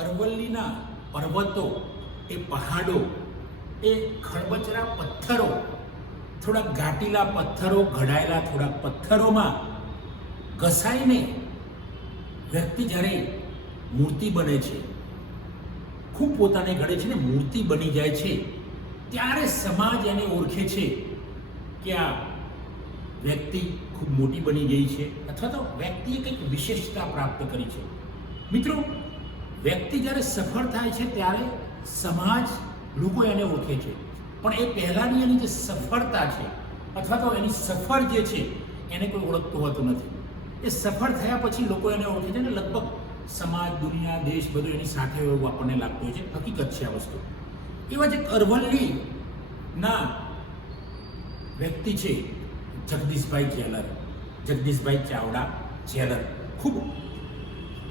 અરવલ્લીના પર્વતો, એ પહાડો, એ ખડબચરા પથ્થરો, થોડાક ઘાટીલા પથ્થરો, ઘડાયેલા થોડાક પથ્થરોમાં ઘસાઈને વ્યક્તિ જ્યારે મૂર્તિ બને છે, ખૂબ પોતાને ઘડે છે ને મૂર્તિ બની જાય છે, ત્યારે સમાજ એને ઓળખે છે કે આ વ્યક્તિ ખૂબ મોટી બની ગઈ છે, અથવા તો વ્યક્તિએ કંઈક વિશેષતા પ્રાપ્ત કરી છે. મિત્રો, વ્યક્તિ જ્યારે સફળ થાય છે ત્યારે સમાજ, લોકો એને ઓળખે છે, પણ એ પહેલાંની એની જે સફળતા છે અથવા તો એની સફર જે છે એને કોઈ ઓળખતું હોતું નથી. એ સફળ થયા પછી લોકો એને ઓળખે છે ને લગભગ સમાજ, દુનિયા, દેશ બધું એની સાથે એવું આપણને લાગતું હોય છે. હકીકત છે આ વસ્તુ. એવા જે અરવલ્લીના વ્યક્તિ છે જગદીશભાઈ જેલર, જગદીશભાઈ ચાવડા જેલર, ખૂબ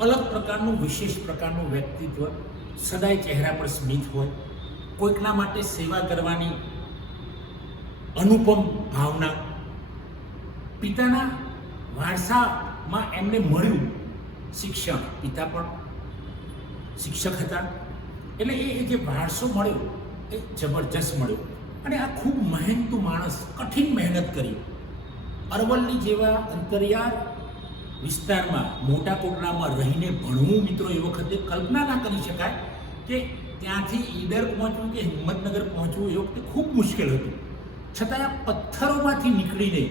અલગ પ્રકારનું, વિશેષ પ્રકારનું વ્યક્તિત્વ, સદાય ચહેરા પર સ્મિત હોય, કોઈકના માટે સેવા કરવાની અનુપમ ભાવના, પિતાના વારસામાં એમને મળ્યું શિક્ષણ, પિતા પણ શિક્ષક હતા, એટલે એ જે વારસો મળ્યો એ જબરજસ્ત મળ્યો. અને આ ખૂબ મહેનતુ માણસ, કઠિન મહેનત કરી. અરવલ્લી જેવા અંતરિયાળ વિસ્તારમાં, મોટા કોટડામાં રહીને ભણવું, મિત્રો, એ વખતે કલ્પના ના કરી શકાય કે ત્યાંથી ઈડર પહોંચવું કે હિંમતનગર પહોંચવું એ વખતે ખૂબ મુશ્કેલ હતું. છતાં આ પથ્થરોમાંથી નીકળીને,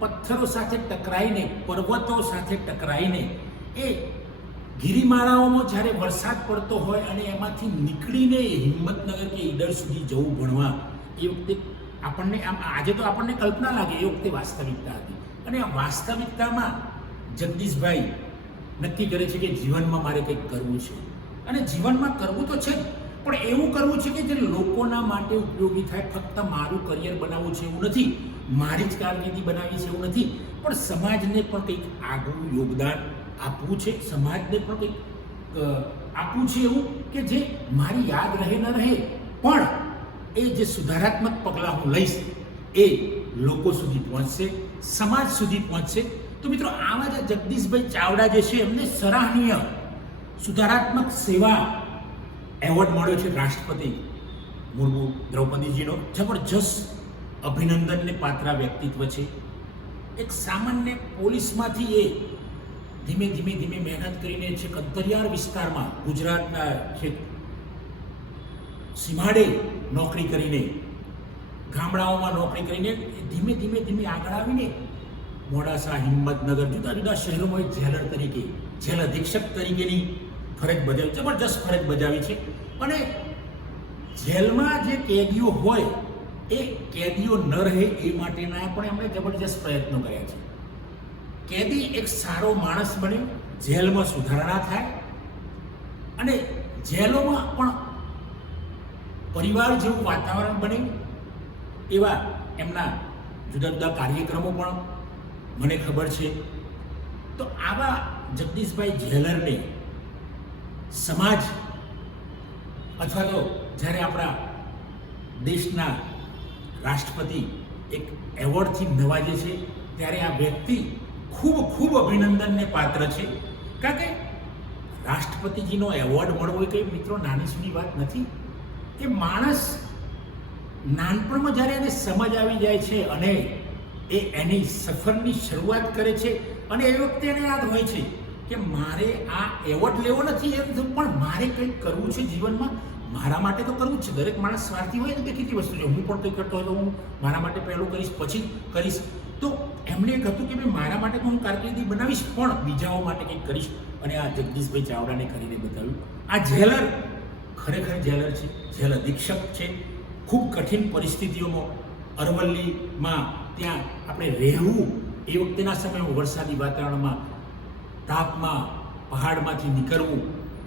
પથ્થરો સાથે ટકરાઈને, પર્વતો સાથે ટકરાઈને, એ ગિરિમાળાઓમાં જ્યારે વરસાદ પડતો હોય અને એમાંથી નીકળીને હિંમતનગર કે ઈડર સુધી જવું ભણવા, એ વખતે આપણને આમ, આજે તો આપણને કલ્પના લાગે, એ વખતે વાસ્તવિકતા હતી. અને આ વાસ્તવિકતામાં જગદીશભાઈ નક્કી કરે છે કે જીવનમાં મારે કંઈક કરવું છે. અને જીવનમાં કરવું તો છે જ, પણ એવું કરવું છે કે જે લોકોના માટે ઉપયોગી થાય. ફક્ત મારું કરિયર બનાવવું છે એવું નથી, મારી જ કારકિર્દી બનાવવી છે એવું નથી, પણ સમાજને પણ કંઈક આગવું યોગદાન આપવું છે, સમાજને પણ કંઈક આપવું છે એવું કે જે મારી યાદ રહે ન રહે, પણ એ જે સુધારાત્મક પગલાં હું લઈશ એ લોકો સુધી પહોંચશે, સમાજ સુધી પહોંચશે. તો મિત્રો, આવા જ જગદીશભાઈ ચાવડા જે છે એમને સરાહનીય સુધારાત્મક સેવા એવોર્ડ મળ્યો છે રાષ્ટ્રપતિ મુર્મુ દ્રૌપદીજીનો. જબરજસ્ત અભિનંદનને પાત્ર વ્યક્તિત્વ છે. એક સામાન્ય પોલીસમાંથી એ ધીમે ધીમે ધીમે મહેનત કરીને છેક અંતરિયાળ વિસ્તારમાં, ગુજરાતના છેક સીમાડે નોકરી કરીને, ગામડાઓમાં નોકરી કરીને ધીમે ધીમે ધીમે આગળ આવીને મોડાસા, હિંમતનગર, જુદા જુદા શહેરોમાં જેલર તરીકે, જેલ અધિક્ષક તરીકેની ફરજ બજાવી, જબરજસ્ત ફરજ બજાવી છે. અને જેલમાં જે કેદીઓ હોય એ કેદીઓ ન રહે એ માટેના પણ એમણે જબરજસ્ત પ્રયત્નો કર્યા છે. કેદી એક સારો માણસ બને, જેલમાં સુધારણા થાય અને જેલોમાં પણ પરિવાર જેવું વાતાવરણ બને, એવા એમના જુદા જુદા કાર્યક્રમો પણ મને ખબર છે. તો આવા જગદીશભાઈ જેલરને સમાજ, અથવા તો જ્યારે આપણા દેશના રાષ્ટ્રપતિ એક એવોર્ડથી નવાજે છે, ત્યારે આ વ્યક્તિ ખૂબ ખૂબ અભિનંદનને પાત્ર છે. કારણ કે રાષ્ટ્રપતિજીનો એવોર્ડ મળવો એ કંઈ, મિત્રો, નાની સૂની વાત નથી. કે માણસ નાનપણમાં જ્યારે એને સમજ આવી જાય છે અને એ એની સફરની શરૂઆત કરે છે, અને એ વખતે એને યાદ હોય છે કે મારે આ એવોર્ડ લેવો નથી, પણ મારે કંઈક કરવું છે જીવનમાં, મારા માટે તો કરવું જ છે. દરેક માણસ સ્વાર્થી હોય ને, તે કેટલી વસ્તુ છે. હું પણ કંઈક કરતો હોય તો હું મારા માટે પહેલું કરીશ, પછી કરીશ. તો એમને એક હતું કે ભાઈ મારા માટે તો હું કારકિર્દી બનાવીશ, પણ બીજાઓ માટે કંઈક કરીશ. અને આ જગદીશભાઈ ચાવડાને કરીને બતાવ્યું. આ જેલર ખરેખર જેલર છે, જેલ અધિક્ષક છે. ખૂબ કઠિન પરિસ્થિતિઓમાં અરવલ્લીમાં ત્યાં આપણે રહેવું, એ વખતેના સમયમાં વરસાદી વાતાવરણમાં, તાપમાં, પહાડમાંથી નીકળવું,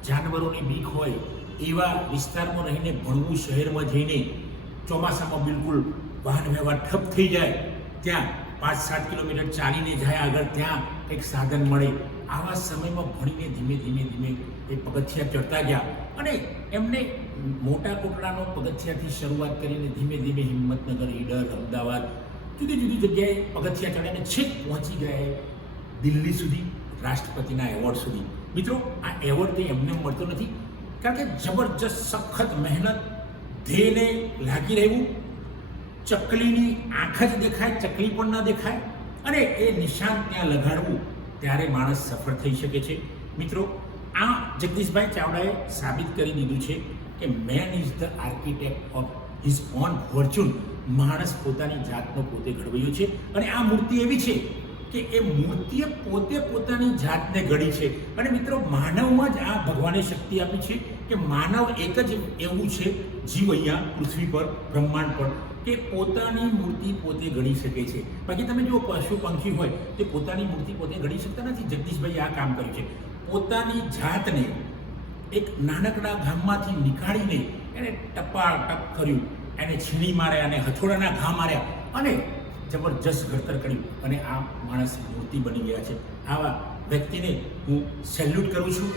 જાનવરોની બીક હોય એવા વિસ્તારમાં રહીને ભણવું, શહેરમાં જઈને ચોમાસામાં બિલકુલ વાહન વ્યવહાર ઠપ થઈ જાય, ત્યાં 5-7 કિલોમીટર ચાલીને જાય આગળ, ત્યાં કંઈક સાધન મળે, આવા સમયમાં ભણીને ધીમે ધીમે ધીમે એ પગથિયા ચડતા ગયા. અને એમને મોટા કોટડાનો પગથિયાથી શરૂઆત કરીને ધીમે ધીમે હિંમતનગર, ઈડર, અમદાવાદ, જુદી જુદી જગ્યાએ પગથિયા ચડીને છેક પહોંચી ગયા દિલ્હી સુધી, રાષ્ટ્રપતિના એવોર્ડ સુધી. મિત્રો, આ એવોર્ડ કંઈ એમને મળતો નથી. કારણ કે જબરજસ્ત સખત મહેનત, ધ્યેયને લાગી રહેવું, ચકલીની આંખ જ દેખાય, ચકલી પણ ન દેખાય, અને એ નિશાન ત્યાં લગાડવું, ત્યારે માણસ સફળ થઈ શકે છે. મિત્રો, આ જગદીશભાઈ ચાવડાએ સાબિત કરી દીધું છે કે main is the architect of his own Fortune. માણસ પોતાની જાતનો પોતે ઘડવૈયો છે, અને આ મૂર્તિ એવી છે કે એ મૂર્તિએ પોતે પોતાની જાતને ઘડી છે. અને મિત્રો, માનવમાં જ આ ભગવાને શક્તિ આપી છે કે માનવ એક જ એવું છે જીવ અહીંયા પૃથ્વી પર, બ્રહ્માંડ પર, કે પોતાની મૂર્તિ પોતે ઘડી શકે છે. બાકી તમે જો પશુ પંખી હોય તે પોતાની મૂર્તિ પોતે ઘડી શકતા નથી. જગદીશભાઈએ આ કામ કર્યું છે. પોતાની જાતને એક નાનકડા ગામમાંથી નીકાળીને એને ટપાટપ કર્યું, એને છીણી માર્યા, અને હથોડાના ઘા માર્યા, અને જબરજસ્ત ઘડતર કર્યું, અને આ માણસ મૂર્તિ બની ગયા છે. આવા વ્યક્તિને હું સેલ્યુટ કરું છું.